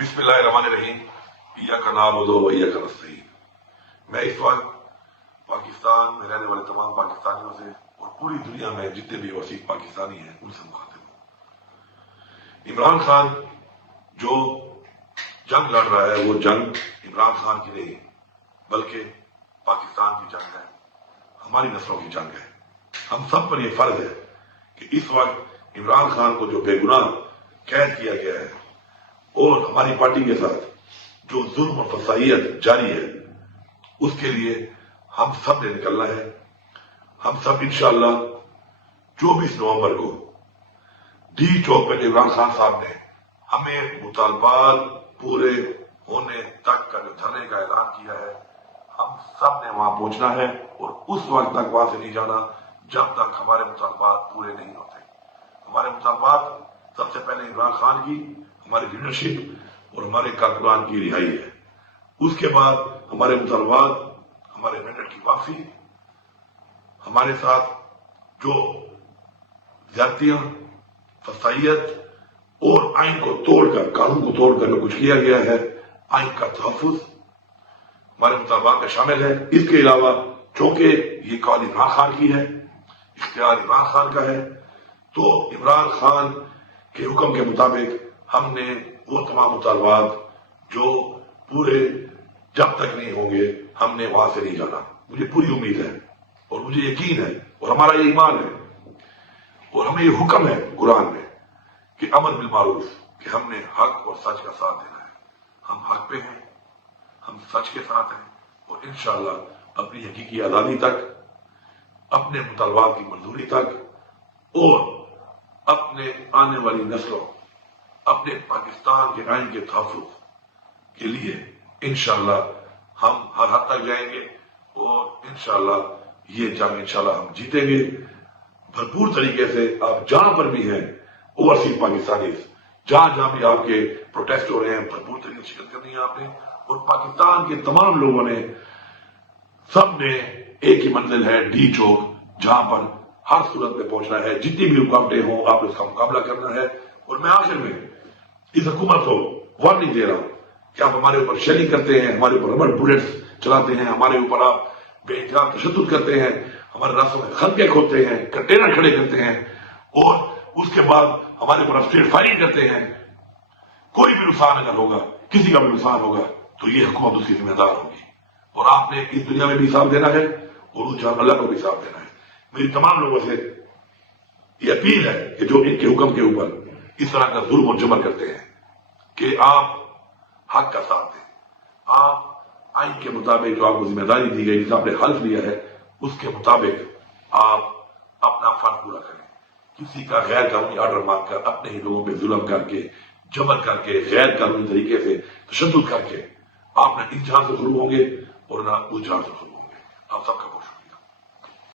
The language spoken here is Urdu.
بسم اللہ الرحمن الرحیم ایاک نعبد و ایاک نستعین۔ میں اس وقت پاکستان میں رہنے والے تمام پاکستانیوں سے اور پوری دنیا میں جتنے بھی وسیع پاکستانی ہیں ان سے مخاطب ہوں۔ عمران خان جو جنگ لڑ رہا ہے وہ جنگ عمران خان کی نہیں بلکہ پاکستان کی جنگ ہے، ہماری نسلوں کی جنگ ہے۔ ہم سب پر یہ فرض ہے کہ اس وقت عمران خان کو جو بے گناہ قید کیا گیا ہے اور ہماری پارٹی کے ساتھ جو ظلم اور فسائیت جاری ہے اس کے لیے ہم سب نے نکلنا ہے۔ ہم سب انشاءاللہ 24 نومبر کو ڈی چوک پہ عمران خان صاحب نے ہمیں مطالبات پورے ہونے تک کا جو دھرنے کا اعلان کیا ہے، ہم سب نے وہاں پہنچنا ہے اور اس وقت تک وہاں سے نہیں جانا جب تک ہمارے مطالبات پورے نہیں ہوتے۔ ہمارے مطالبات سب سے پہلے عمران خان کی، ہماری لیڈرشپ اور ہمارے کارکنان کی رہائی ہے۔ اس کے بعد ہمارے مطالبات، ہمارے مینڈیٹ کی واپسی، ہمارے ساتھ جو زیادتیاں، فسائیت اور آئین کو توڑ کر، قانون کو توڑ کر جو کچھ کیا گیا ہے، آئین کا تحفظ ہمارے مطالبات میں شامل ہے۔ اس کے علاوہ چونکہ یہ کال عمران خان کی ہے، اختیار عمران خان کا ہے، تو عمران خان کے حکم کے مطابق ہم نے وہ تمام مطالبات جو پورے جب تک نہیں ہوں گے ہم نے وہاں سے نہیں جانا۔ مجھے پوری امید ہے اور مجھے یقین ہے اور ہمارا یہ ایمان ہے اور ہمیں یہ حکم ہے قرآن میں کہ امر بالمعروف، کہ ہم نے حق اور سچ کا ساتھ دینا ہے۔ ہم حق پہ ہیں، ہم سچ کے ساتھ ہیں اور انشاءاللہ اپنی حقیقی آزادی تک، اپنے مطالبات کی منظوری تک اور اپنے آنے والی نسلوں، اپنے پاکستان کے آئین کے تحفظ کے لیے انشاءاللہ ہم ہر حد تک جائیں گے اور انشاءاللہ یہ جنگ انشاءاللہ ہم جیتیں گے بھرپور طریقے سے۔ آپ جہاں پر بھی ہیں اوورسیز پاکستانی، جہاں جہاں بھی آپ کے پروٹیسٹ ہو رہے ہیں، بھرپور طریقے سے شرکت کرنی ہے آپ نے، اور پاکستان کے تمام لوگوں نے، سب نے ایک ہی منزل ہے ڈی چوک، جہاں پر ہر صورت میں پہنچنا ہے۔ جتنی بھی رکاوٹیں ہوں آپ اس کا مقابلہ کرنا ہے۔ اور میں آخر میں اس حکومت کو وارننگ دے رہا ہوں کہ آپ ہمارے اوپر شیلنگ کرتے ہیں، ہمارے اوپر ربڑ بلیٹس چلاتے ہیں، ہمارے اوپر آپ بے انتہا تشدد کرتے ہیں، ہمارے راستوں میں خندقیں کھودتے ہیں، کنٹینر کھڑے کرتے ہیں اور اس کے بعد ہمارے اوپر اسٹریٹ فائرنگ کرتے ہیں۔ کوئی بھی نقصان اگر ہوگا، کسی کا بھی نقصان ہوگا تو یہ حکومت اس کی ذمہ دار ہوگی اور آپ نے اس دنیا میں بھی حساب دینا ہے اور اس جہاں اللہ کو بھی حساب دینا ہے۔ میری تمام لوگوں سے یہ اپیل ہے کہ جو ان کے حکم کے اوپر اس طرح کا ظلم اور جبر کرتے ہیں کہ آپ حق کا ساتھ دیں، آپ آئین کے مطابق جو آپ کو ذمہ داری دی گئی، جس آپ نے حلف لیا ہے، اس کے مطابق آپ اپنا فرض پورا کریں۔ کسی کا غیر قانونی آرڈر مانگ کر، اپنے ہی لوگوں پہ ظلم کر کے، جبر کر کے، غیر قانونی طریقے سے تشدد کر کے آپ نہ اس جہاں سے ظلم ہوں گے اور نہ اس جہاں سے ظلم ہوں گے۔ آپ سب کا